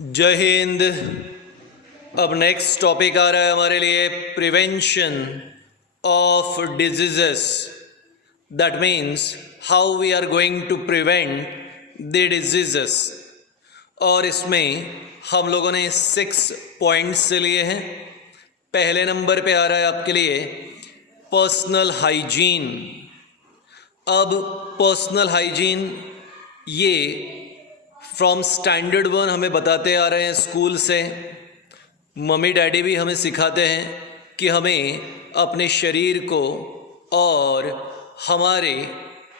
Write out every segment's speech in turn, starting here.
जय हिंद। अब next topic आ रहा है हमारे लिए prevention of diseases. That means how we are going to prevent the diseases. और इसमें हम लोगों ने 6 पॉइंट्स लिए हैं। पहले नंबर पे आ रहा है आपके लिए पर्सनल हाइजीन। अब पर्सनल हाइजीन ये फ्रॉम स्टैंडर्ड 1 हमें बताते आ रहे हैं स्कूल से। मम्मी डैडी भी हमें सिखाते हैं कि हमें अपने शरीर को और हमारे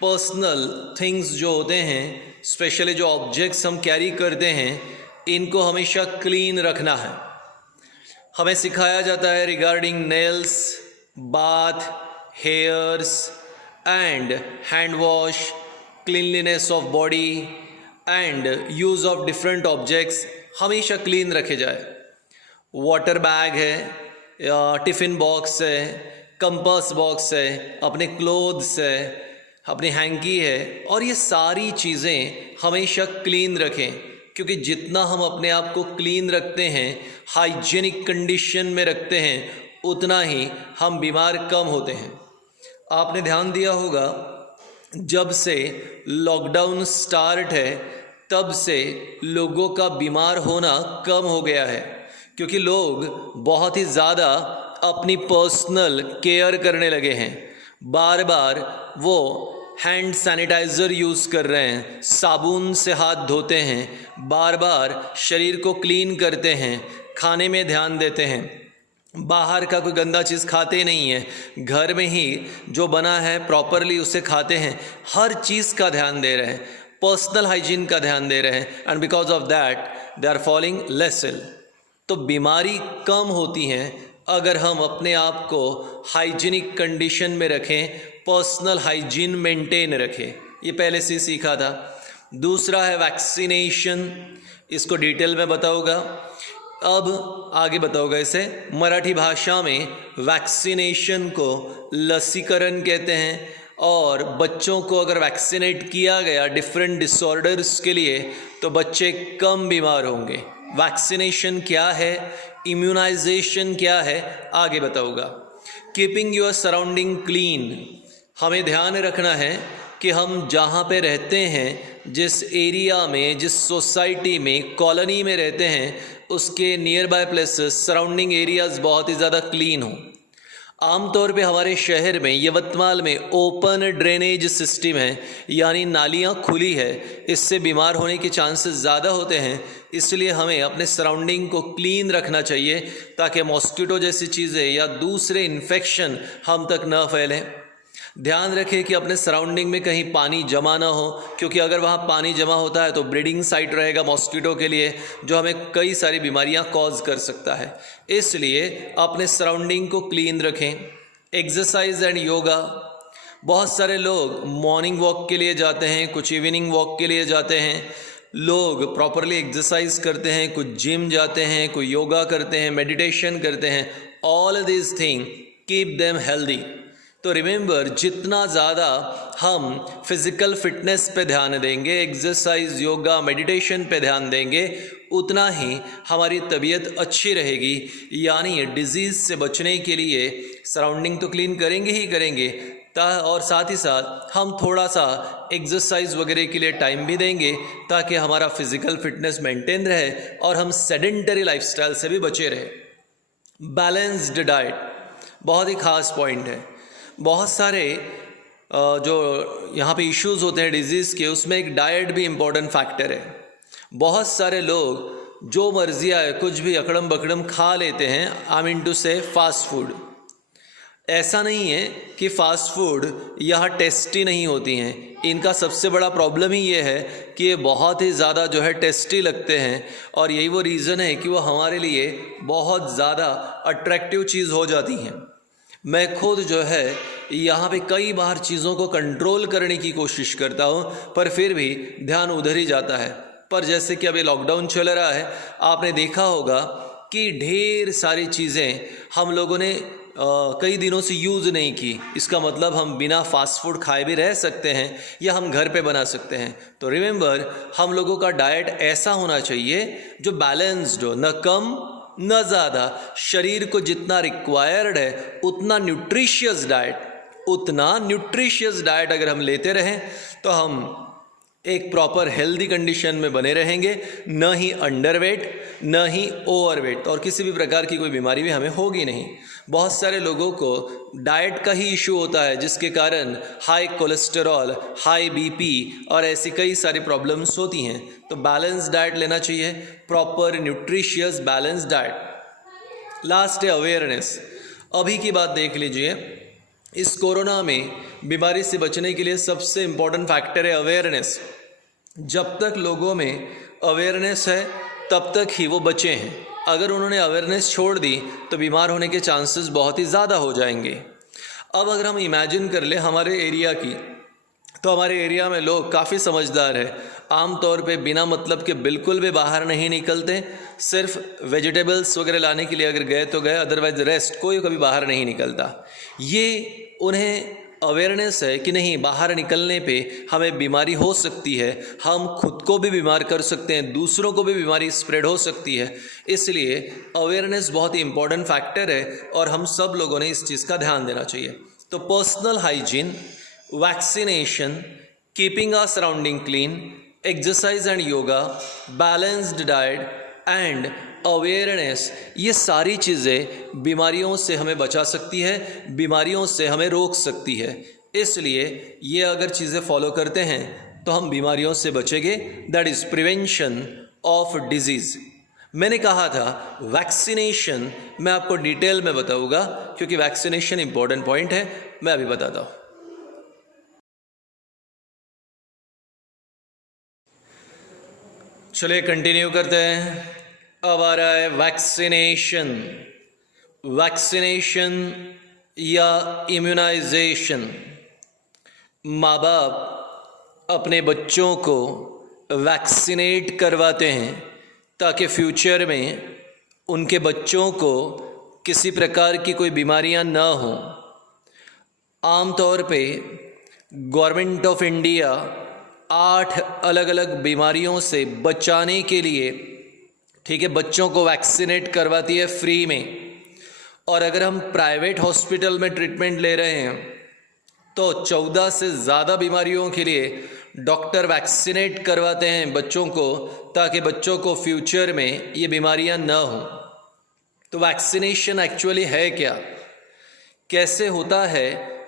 पर्सनल थिंग्स जो होते हैं, स्पेशली जो ऑब्जेक्ट्स हम कैरी करते हैं, इनको हमेशा क्लीन रखना है। हमें सिखाया जाता है regarding nails, bath, hairs and hand wash, cleanliness of body and use of different objects हमेशा क्लीन रखे जाए। वाटर बैग है या टिफ़िन बॉक्स है, कंपास बॉक्स है, अपने क्लोथ्स है, अपनी हैंकी है, और ये सारी चीज़ें हमेशा क्लीन रखें, क्योंकि जितना हम अपने आप को क्लीन रखते हैं, हाइजीनिक कंडीशन में रखते हैं, उतना ही हम बीमार कम होते हैं। आपने ध्यान दिया होगा जब से लॉकडाउन स्टार्ट है तब से लोगों का बीमार होना कम हो गया है, क्योंकि लोग बहुत ही ज़्यादा अपनी पर्सनल केयर करने लगे हैं। बार बार वो हैंड सैनिटाइज़र यूज़ कर रहे हैं, साबुन से हाथ धोते हैं, बार बार शरीर को क्लीन करते हैं, खाने में ध्यान देते हैं, बाहर का कोई गंदा चीज़ खाते नहीं है, घर में ही जो बना है प्रॉपरली उसे खाते हैं। हर चीज़ का ध्यान दे रहे हैं, पर्सनल हाइजीन का ध्यान दे रहे हैं, and because of that they are falling less ill. तो बीमारी कम होती हैं अगर हम अपने आप को हाइजीनिक कंडीशन में रखें, पर्सनल हाइजीन मेंटेन रखें। ये पहले से सीखा था। दूसरा है वैक्सीनेशन। इसको डिटेल में बताऊंगा, अब आगे बताऊंगा इसे। मराठी भाषा में वैक्सीनेशन को लसीकरण कहते हैं, और बच्चों को अगर वैक्सीनेट किया गया डिफरेंट डिसऑर्डर्स के लिए तो बच्चे कम बीमार होंगे। वैक्सीनेशन क्या है, इम्यूनाइजेशन क्या है, आगे बताऊंगा। Keeping your surrounding clean. हमें ध्यान रखना है कि हम जहाँ पे रहते हैं, जिस एरिया में, जिस सोसाइटी में, कॉलोनी में रहते हैं, उसके near by places, surrounding areas बहुत ही ज़्यादा क्लीन हों। आमतौर पे हमारे शहर में, यवतमाल में ओपन ड्रेनेज सिस्टम है, यानी नालियाँ खुली है, इससे बीमार होने के चांसेस ज़्यादा होते हैं। इसलिए हमें अपने सराउंडिंग को क्लीन रखना चाहिए ताकि मॉस्किटो जैसी चीज़ें या दूसरे इन्फेक्शन हम तक न फैलें। ध्यान रखें कि अपने सराउंडिंग में कहीं पानी जमा ना हो, क्योंकि अगर वहाँ पानी जमा होता है तो ब्रीडिंग साइट रहेगा मॉस्किटो के लिए, जो हमें कई सारी बीमारियाँ कॉज कर सकता है। इसलिए अपने सराउंडिंग को क्लीन रखें। Exercise and yoga. बहुत सारे लोग मॉर्निंग वॉक के लिए जाते हैं, कुछ इवनिंग वॉक के लिए जाते हैं, लोग प्रॉपरली एक्सरसाइज करते हैं, कुछ जिम जाते हैं, कोई योगा करते हैं, मेडिटेशन करते हैं। All this thing keep them healthy. तो रिमेंबर, जितना ज़्यादा हम फिज़िकल फिटनेस पे ध्यान देंगे, एक्सरसाइज, योगा, मेडिटेशन पे ध्यान देंगे, उतना ही हमारी तबीयत अच्छी रहेगी। यानी डिज़ीज़ से बचने के लिए सराउंडिंग तो क्लीन करेंगे ही करेंगे, और साथ ही साथ हम थोड़ा सा एक्सरसाइज वगैरह के लिए टाइम भी देंगे, ताकि हमारा फिज़िकल फिटनेस मेंटेन रहे और हम सेडेंटरी लाइफस्टाइल से भी बचे रहें। बैलेंस्ड डाइट बहुत ही ख़ास पॉइंट है। बहुत सारे जो यहाँ पे इश्यूज़ होते हैं डिजीज़ के, उसमें एक डाइट भी इम्पोर्टेंट फैक्टर है। बहुत सारे लोग जो मर्जी आए कुछ भी अकड़म बकड़म खा लेते हैं। आई मीन टू से फास्ट फूड। ऐसा नहीं है कि फ़ास्ट फूड यह टेस्टी नहीं होती हैं, इनका सबसे बड़ा प्रॉब्लम ही ये है कि ये बहुत ही ज़्यादा जो है टेस्टी लगते हैं, और यही वो रीज़न है कि वो हमारे लिए बहुत ज़्यादा अट्रैक्टिव चीज़ हो जाती हैं। मैं खुद जो है यहाँ पे कई बार चीज़ों को कंट्रोल करने की कोशिश करता हूँ, पर फिर भी ध्यान उधर ही जाता है। पर जैसे कि अभी लॉकडाउन चल रहा है, आपने देखा होगा कि ढेर सारी चीज़ें हम लोगों ने कई दिनों से यूज़ नहीं की, इसका मतलब हम बिना फास्ट फूड खाए भी रह सकते हैं या हम घर पे बना सकते हैं। तो रिमेंबर, हम लोगों का डाइट ऐसा होना चाहिए जो बैलेंस्ड हो, न कम न ज़्यादा। शरीर को जितना रिक्वायर्ड है उतना न्यूट्रिशियस डाइट अगर हम लेते रहें तो हम एक प्रॉपर हेल्दी कंडीशन में बने रहेंगे, न ही अंडरवेट न ही ओवरवेट, और किसी भी प्रकार की कोई बीमारी भी हमें होगी नहीं। बहुत सारे लोगों को डाइट का ही इशू होता है जिसके कारण हाई कोलेस्टेरॉल, हाई बीपी और ऐसी कई सारी प्रॉब्लम्स होती हैं। तो बैलेंस डाइट लेना चाहिए, proper nutritious balance diet. Last है अवेयरनेस। अभी की बात देख लीजिए, इस कोरोना में बीमारी से बचने के लिए सबसे इम्पॉर्टेंट फैक्टर है अवेयरनेस। जब तक लोगों में अवेयरनेस है तब तक ही वो बचे हैं। अगर उन्होंने अवेयरनेस छोड़ दी तो बीमार होने के चांसेस बहुत ही ज़्यादा हो जाएंगे। अब अगर हम इमेजिन कर ले हमारे एरिया की, तो हमारे एरिया में लोग काफ़ी समझदार है। आम तौर पे बिना मतलब के बिल्कुल भी बाहर नहीं निकलते, सिर्फ वेजिटेबल्स वगैरह लाने के लिए अगर गए तो गए, अदरवाइज रेस्ट कोई कभी बाहर नहीं निकलता। ये उन्हें अवेयरनेस है कि नहीं, बाहर निकलने पे हमें बीमारी हो सकती है, हम खुद को भी बीमार कर सकते हैं, दूसरों को भी बीमारी स्प्रेड हो सकती है। इसलिए अवेयरनेस बहुत ही इंपॉर्टेंट फैक्टर है और हम सब लोगों ने इस चीज़ का ध्यान देना चाहिए। तो personal hygiene, vaccination, keeping our surrounding clean, exercise and yoga, balanced diet and awareness, ये सारी चीज़ें बीमारियों से हमें बचा सकती है, बीमारियों से हमें रोक सकती है। इसलिए ये अगर चीज़ें फॉलो करते हैं तो हम बीमारियों से बचेंगे। That is prevention of disease. मैंने कहा था वैक्सीनेशन, मैं आपको डिटेल में बताऊंगा क्योंकि वैक्सीनेशन इंपॉर्टेंट पॉइंट है। मैं अभी बताता हूँ। चलिए कंटिन्यू करते हैं। अब आ रहा है वैक्सीनेशन। वैक्सीनेशन या इम्यूनाइजेशन। माँ बाप अपने बच्चों को वैक्सीनेट करवाते हैं ताकि फ्यूचर में उनके बच्चों को किसी प्रकार की कोई बीमारियां ना हों। आमतौर पे गवर्नमेंट ऑफ इंडिया 8 अलग अलग बीमारियों से बचाने के लिए, ठीक है, बच्चों को वैक्सीनेट करवाती है फ्री में। और अगर हम प्राइवेट हॉस्पिटल में ट्रीटमेंट ले रहे हैं तो 14 से ज़्यादा बीमारियों के लिए डॉक्टर वैक्सीनेट करवाते हैं बच्चों को ताकि बच्चों को फ्यूचर में ये बीमारियां ना हों। तो वैक्सीनेशन एक्चुअली है क्या, कैसे होता है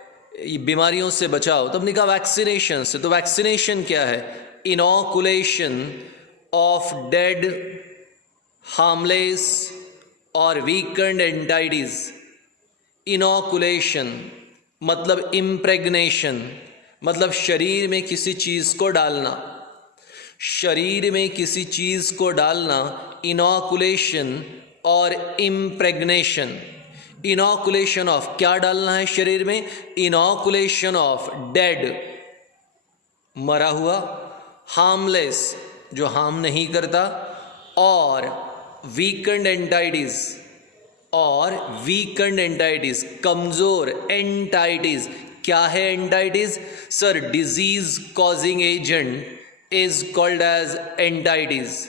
बीमारियों से बचाव? तो हमने कहा वैक्सीनेशन से। तो वैक्सीनेशन क्या है? इनॉकुलेशन ऑफ डेड, हार्मलेस और वीकेंड एंटाइटीज। इनॉकुलेशन मतलब इम्प्रेग्नेशन, मतलब शरीर में किसी चीज़ को डालना, शरीर में किसी चीज़ को डालना, इनॉकुलेशन और इम्प्रेग्नेशन। इनॉकुलेशन ऑफ क्या डालना है शरीर में? इनॉकुलेशन ऑफ डेड, मरा हुआ, हार्मलेस जो हार्म नहीं करता, और वीकेंड एंटाइटीज, और वीकेंड एंटाइटीज कमजोर एंटाइटीज। क्या है entities? Sir, disease causing agent is called as entities.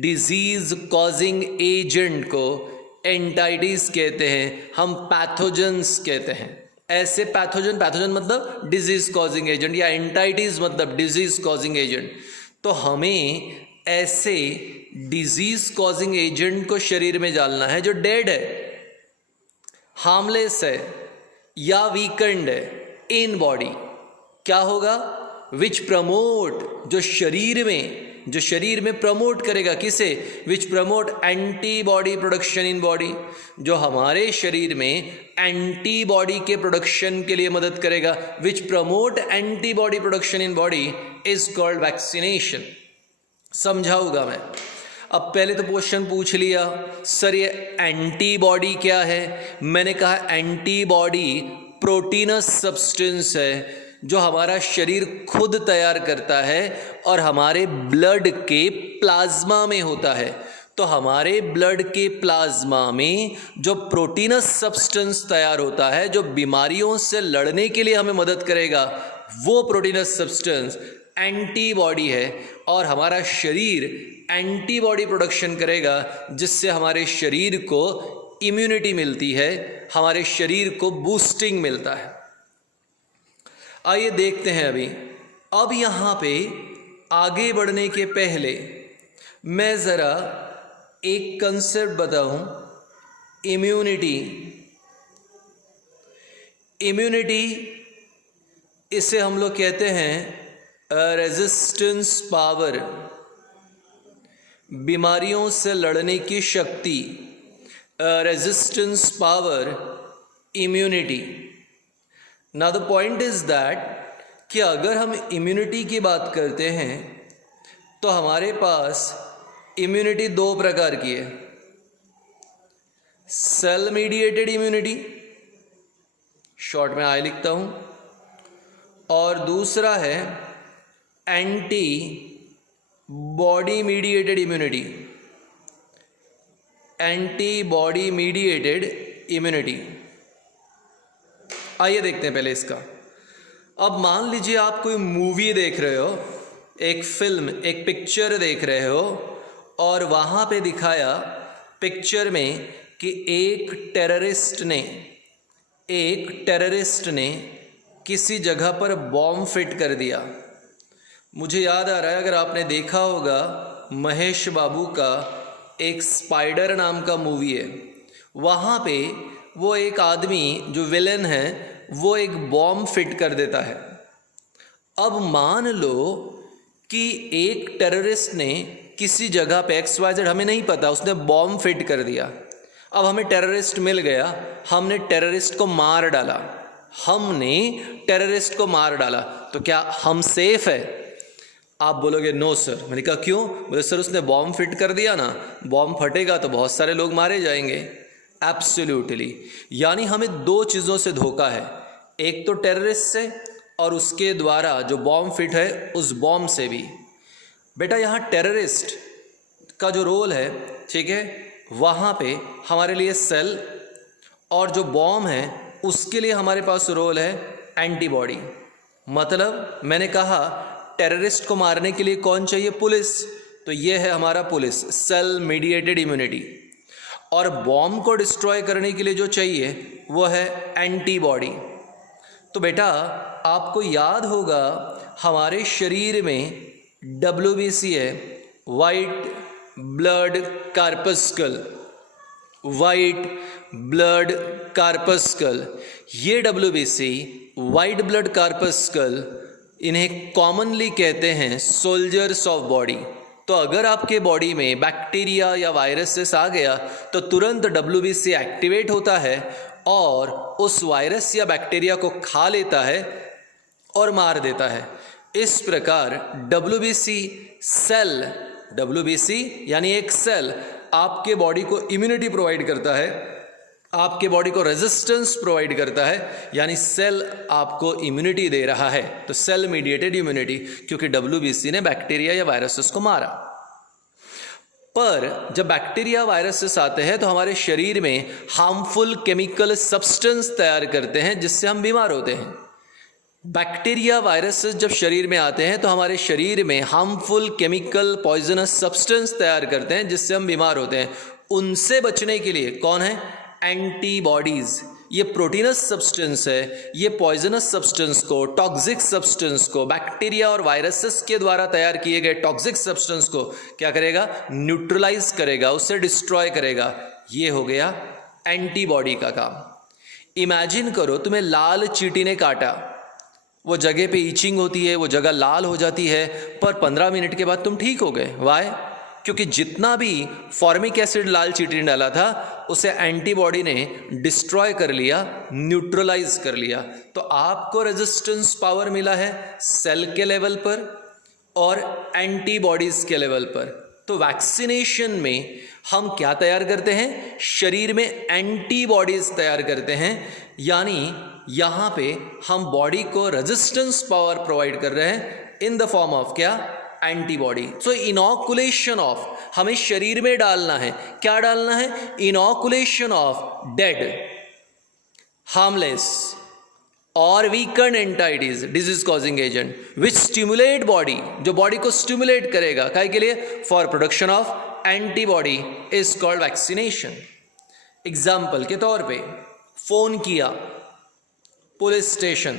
Disease causing agent को एंटाइटीज कहते हैं, हम पैथोजेंस कहते हैं। ऐसे पैथोजन मतलब डिजीज कॉजिंग एजेंट, या एंटाइटीज मतलब डिजीज कॉजिंग एजेंट। तो हमें ऐसे डिजीज कॉजिंग एजेंट को शरीर में डालना है जो डेड है, हार्मलेस है या वीकेंड है इन बॉडी। क्या होगा? विच प्रमोट, जो शरीर में प्रमोट करेगा, किसे? विच promote antibody production in body, जो हमारे शरीर में एंटीबॉडी के प्रोडक्शन के लिए मदद करेगा। विच promote antibody production in body is called vaccination. समझाऊंगा मैं। अब पहले तो क्वेश्चन पूछ लिया, सर ये एंटीबॉडी क्या है? मैंने कहा एंटीबॉडी प्रोटीनस सब्सटेंस है जो हमारा शरीर खुद तैयार करता है और हमारे ब्लड के प्लाज्मा में होता है। तो हमारे ब्लड के प्लाज्मा में जो प्रोटीनस सब्सटेंस तैयार होता है, जो बीमारियों से लड़ने के लिए हमें मदद करेगा, वो प्रोटीनस सब्सटेंस एंटीबॉडी है। और हमारा शरीर एंटीबॉडी प्रोडक्शन करेगा, जिससे हमारे शरीर को इम्यूनिटी मिलती है, हमारे शरीर को बूस्टिंग मिलता है। आइए देखते हैं अब यहाँ पे आगे बढ़ने के पहले मैं ज़रा एक कंसेप्ट बताऊं, इम्यूनिटी। इम्यूनिटी इसे हम लोग कहते हैं रेजिस्टेंस पावर, बीमारियों से लड़ने की शक्ति, resistance power, immunity. Now the point is that कि अगर हम इम्यूनिटी की बात करते हैं तो हमारे पास इम्यूनिटी दो प्रकार की है, सेल मीडिएटेड इम्यूनिटी, शॉर्ट में आई लिखता हूं, और दूसरा है anti body mediated immunity, antibody mediated immunity. आइए देखते हैं पहले इसका। अब मान लीजिए आप कोई मूवी देख रहे हो, एक फिल्म, एक पिक्चर देख रहे हो, और वहाँ पे दिखाया पिक्चर में कि एक टेररिस्ट ने किसी जगह पर बॉम्ब फिट कर दिया। मुझे याद आ रहा है, अगर आपने देखा होगा महेश बाबू का एक स्पाइडर नाम का मूवी है, वहाँ पे वो एक आदमी जो विलेन है वो एक बॉम्ब फिट कर देता है। अब मान लो कि एक टेररिस्ट ने किसी जगह पे XYZ, हमें नहीं पता, उसने बॉम्ब फिट कर दिया। अब हमें टेररिस्ट मिल गया, हमने टेररिस्ट को मार डाला, तो क्या हम सेफ है? आप बोलोगे नो सर। मैंने कहा क्यों? बोले सर उसने बॉम्ब फिट कर दिया ना, बॉम्ब फटेगा तो बहुत सारे लोग मारे जाएंगे। एब्सोल्युटली। यानी हमें दो चीज़ों से धोखा है, एक तो टेररिस्ट से और उसके द्वारा जो बॉम्ब फिट है उस बॉम्ब से भी। बेटा यहाँ टेररिस्ट का जो रोल है, ठीक है, वहाँ पे हमारे लिए सेल, और जो बॉम्ब है उसके लिए हमारे पास रोल है एंटीबॉडी। मतलब मैंने कहा टेररिस्ट को मारने के लिए कौन चाहिए? पुलिस। तो ये है हमारा पुलिस, सेल मीडिएटेड इम्यूनिटी। और बॉम्ब को डिस्ट्रॉय करने के लिए जो चाहिए वो है एंटीबॉडी। तो बेटा आपको याद होगा हमारे शरीर में WBC है, वाइट ब्लड कार्पस्कल। ये WBC, वाइट ब्लड कार्पस्कल, इन्हें कॉमनली कहते हैं सोल्जर्स ऑफ बॉडी। तो अगर आपके बॉडी में बैक्टीरिया या वायरसेस आ गया तो तुरंत WBC एक्टिवेट होता है और उस वायरस या बैक्टीरिया को खा लेता है और मार देता है। इस प्रकार WBC यानी एक सेल आपके बॉडी को इम्यूनिटी प्रोवाइड करता है, आपके बॉडी को रेजिस्टेंस प्रोवाइड करता है, यानी सेल आपको इम्यूनिटी दे रहा है। तो सेल मीडिएटेड इम्यूनिटी, क्योंकि WBC ने बैक्टीरिया या वायरसेस को मारा। पर जब बैक्टीरिया वायरसेस आते हैं तो हमारे शरीर में हार्मफुल केमिकल सब्सटेंस तैयार करते हैं, जिससे हम बीमार होते हैं। बैक्टीरिया वायरसेस जब शरीर में आते हैं तो हमारे शरीर में हार्मफुल केमिकल पॉइजनस सब्सटेंस तैयार करते हैं, जिससे हम बीमार होते हैं। उनसे बचने के लिए कौन है? एंटीबॉडीज। ये प्रोटीनस सब्सटेंस है, ये पॉइजनस सब्सटेंस को, टॉक्सिक सब्सटेंस को, बैक्टीरिया और वायरसेस के द्वारा तैयार किए गए टॉक्सिक सब्सटेंस को क्या करेगा? न्यूट्रलाइज करेगा, उससे डिस्ट्रॉय करेगा। ये हो गया एंटीबॉडी का काम। इमेजिन करो तुम्हें लाल चींटी ने काटा, वो जगह पे ईचिंग होती है, वो जगह लाल हो जाती है, पर 15 मिनट के बाद तुम ठीक हो गए। वाई? क्योंकि जितना भी फॉर्मिक एसिड लाल चींटी ने डाला था उसे एंटीबॉडी ने डिस्ट्रॉय कर लिया, न्यूट्रलाइज कर लिया। तो आपको रेजिस्टेंस पावर मिला है सेल के लेवल पर और एंटीबॉडीज के लेवल पर। तो वैक्सीनेशन में हम क्या तैयार करते हैं? शरीर में एंटीबॉडीज तैयार करते हैं, यानी यहाँ पे हम बॉडी को रेजिस्टेंस पावर प्रोवाइड कर रहे हैं इन द फॉर्म ऑफ क्या? एंटीबॉडी। सो इनॉकुलेशन ऑफ, हमें शरीर में डालना है, क्या डालना है? इनॉकुलेशन ऑफ डेड, हार्मलेस और weaken entities disease causing agent which stimulate body, जो बॉडी को स्टिमुलेट करेगा, काय के लिए? For production of antibody is called vaccination. Example के तौर पे फोन किया पुलिस स्टेशन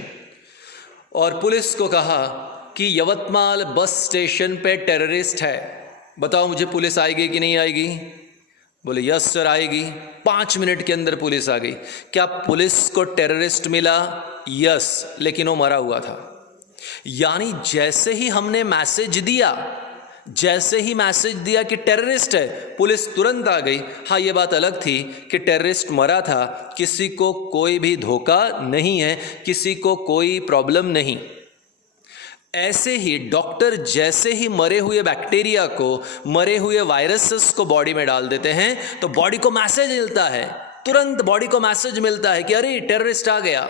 और पुलिस को कहा कि यवतमाल बस स्टेशन पे टेररिस्ट है, बताओ मुझे पुलिस आएगी कि नहीं आएगी? बोले यस सर आएगी। 5 मिनट के अंदर पुलिस आ गई। क्या पुलिस को टेररिस्ट मिला? यस, लेकिन वो मरा हुआ था। यानी जैसे ही हमने मैसेज दिया, जैसे ही मैसेज दिया कि टेररिस्ट है, पुलिस तुरंत आ गई। हाँ, ये बात अलग थी कि टेररिस्ट मरा था, किसी को कोई भी धोखा नहीं है, किसी को कोई प्रॉब्लम नहीं। ऐसे ही डॉक्टर जैसे ही मरे हुए बैक्टीरिया को, मरे हुए वायरसेस को बॉडी में डाल देते हैं तो बॉडी को मैसेज मिलता है, तुरंत बॉडी को मैसेज मिलता है कि अरे टेररिस्ट आ गया।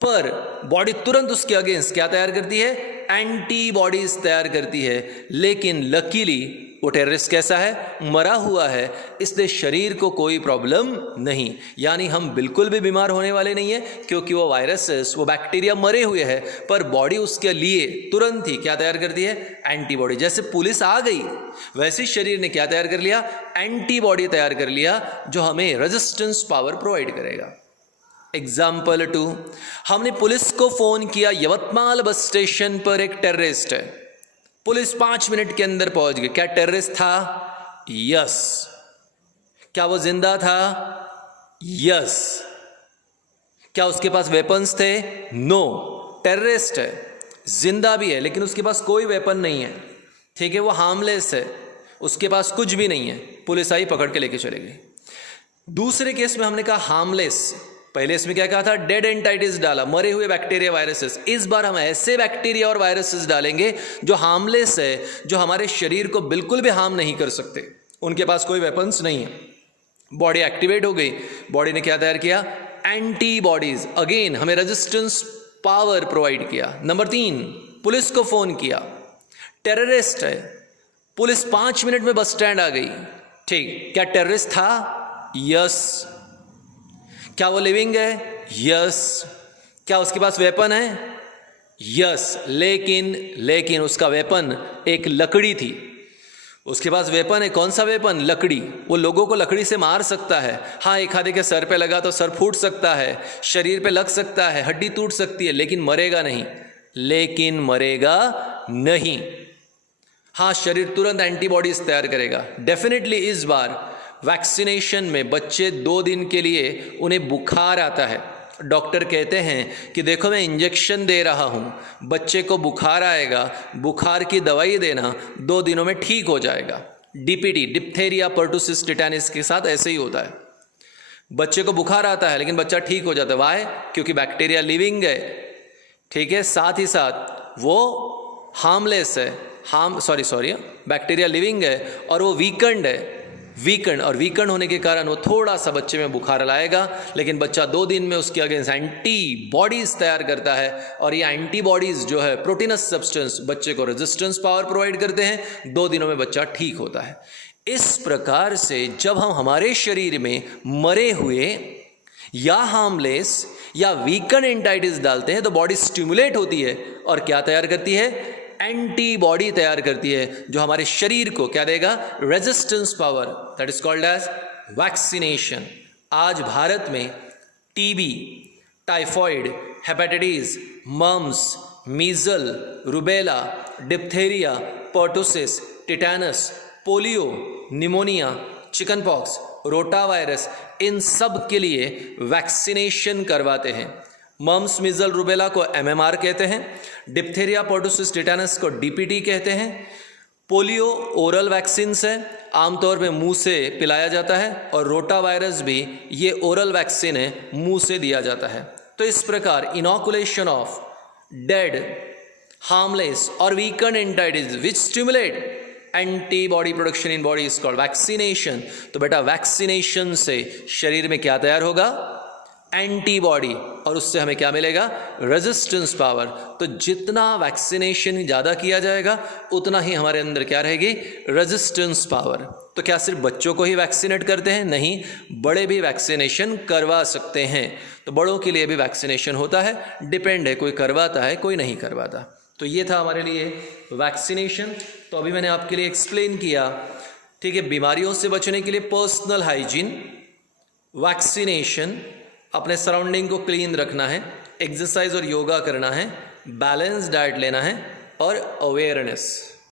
पर बॉडी तुरंत उसके अगेंस्ट क्या तैयार करती है? एंटीबॉडीज तैयार करती है। लेकिन लकीली वो टेररिस्ट कैसा है? मरा हुआ है, इसलिए शरीर को कोई प्रॉब्लम नहीं। यानी हम बिल्कुल भी बीमार होने वाले नहीं है, क्योंकि वो वायरसेस, वो बैक्टीरिया मरे हुए हैं, पर बॉडी उसके लिए तुरंत ही क्या तैयार करती है? एंटीबॉडी। जैसे पुलिस आ गई वैसे शरीर ने क्या तैयार कर लिया? एंटीबॉडी तैयार कर लिया, जो हमें रेजिस्टेंस पावर प्रोवाइड करेगा। एग्जाम्पल 2, हमने पुलिस को फोन किया यवतमाल बस स्टेशन पर एक टेररिस्ट है। पुलिस 5 मिनट के अंदर पहुंच गई। क्या टेररिस्ट था? यस। क्या वो जिंदा था? यस। क्या उसके पास वेपन्स थे? नो। टेररिस्ट है, जिंदा भी है, लेकिन उसके पास कोई वेपन नहीं है, ठीक है, वो हार्मलेस है, उसके पास कुछ भी नहीं है। पुलिस आई, पकड़ के लेके चले गई। दूसरे केस में हमने कहा हार्मलेस, पहले इसमें क्या कहा था? डेड एंटाइटिस डाला, मरे हुए बैक्टीरिया वायरसेस। इस बार हम ऐसे बैक्टीरिया और वायरसेस डालेंगे जो हार्मलेस है, जो हमारे शरीर को बिल्कुल भी हार्म नहीं कर सकते, उनके पास कोई वेपन्स नहीं है। बॉडी एक्टिवेट हो गई, बॉडी ने क्या तैयार किया? एंटीबॉडीज। अगेन हमें रेजिस्टेंस पावर प्रोवाइड किया। नंबर 3, पुलिस को फोन किया, टेररिस्ट है, पुलिस 5 मिनट में बस स्टैंड आ गई, ठीक। क्या टेररिस्ट था? यस। क्या वो लिविंग है? यस। क्या उसके पास वेपन है? यस। लेकिन उसका वेपन एक लकड़ी थी। उसके पास वेपन है, कौन सा वेपन? लकड़ी। वो लोगों को लकड़ी से मार सकता है। हाँ, एक आधे के सर पे लगा तो सर फूट सकता है, शरीर पे लग सकता है, हड्डी टूट सकती है, लेकिन मरेगा नहीं। हाँ, शरीर तुरंत एंटीबॉडीज तैयार करेगा। डेफिनेटली इस बार वैक्सीनेशन में बच्चे 2 दिन के लिए उन्हें बुखार आता है, डॉक्टर कहते हैं कि देखो मैं इंजेक्शन दे रहा हूँ, बच्चे को बुखार आएगा, बुखार की दवाई देना, 2 दिनों में ठीक हो जाएगा। डीपीटी, डिप्थेरिया पर्टुसिस टिटानिस के साथ ऐसे ही होता है। बच्चे को बुखार आता है लेकिन बच्चा ठीक हो जाता है। वाई? क्योंकि बैक्टीरिया लिविंग है, ठीक है, साथ ही साथ वो हार्मलेस है, बैक्टीरिया लिविंग है और वो वीकेंड होने के कारण वो थोड़ा सा बच्चे में बुखार लाएगा, लेकिन बच्चा 2 दिन में उसके अगेंस्ट एंटीबॉडीज तैयार करता है और ये एंटीबॉडीज जो है प्रोटीनस सब्सटेंस बच्चे को रेजिस्टेंस पावर प्रोवाइड करते हैं। 2 दिनों में बच्चा ठीक होता है। इस प्रकार से जब हम हमारे शरीर में मरे हुए या हार्मलेस या वीकन एंटाइटिस डालते हैं तो बॉडी स्टिमुलेट होती है और क्या तैयार करती है? एंटीबॉडी तैयार करती है, जो हमारे शरीर को क्या देगा? Resistance power. That is called as vaccination. आज भारत में TB, typhoid, hepatitis, mumps, measles, rubella, diphtheria, pertussis, tetanus, polio, pneumonia, chickenpox, rotavirus, इन सब के लिए वैक्सीनेशन करवाते हैं। मम्स, मिजल, रुबेला को एमएमआर कहते हैं, डिप्थेरिया, पर्टुसिस, टिटैनस को डीपीटी कहते हैं। पोलियो ओरल वैक्सीन है, आमतौर पे मुंह से पिलाया जाता है, और रोटा वायरस भी ये ओरल वैक्सीन है, मुंह से दिया जाता है। तो इस प्रकार इनॉकुलेशन ऑफ डेड, हार्मलेस और weaken entities which stimulate antibody production in body is called vaccination. तो बेटा वैक्सीनेशन से शरीर में क्या तैयार होगा? एंटीबॉडी, और उससे हमें क्या मिलेगा? Resistance power. तो जितना वैक्सीनेशन ज़्यादा किया जाएगा उतना ही हमारे अंदर क्या रहेगी? Resistance power. तो क्या सिर्फ बच्चों को ही वैक्सीनेट करते हैं? नहीं, बड़े भी वैक्सीनेशन करवा सकते हैं। तो बड़ों के लिए भी वैक्सीनेशन होता है, डिपेंड है, कोई करवाता है कोई नहीं करवाता। तो ये था हमारे लिए वैक्सीनेशन। तो अभी मैंने आपके लिए एक्सप्लेन किया, ठीक है, बीमारियों से बचने के लिए पर्सनल हाइजीन, वैक्सीनेशन, अपने सराउंडिंग को क्लीन रखना है, एक्सरसाइज और योगा करना है, बैलेंस डाइट लेना है, और अवेयरनेस।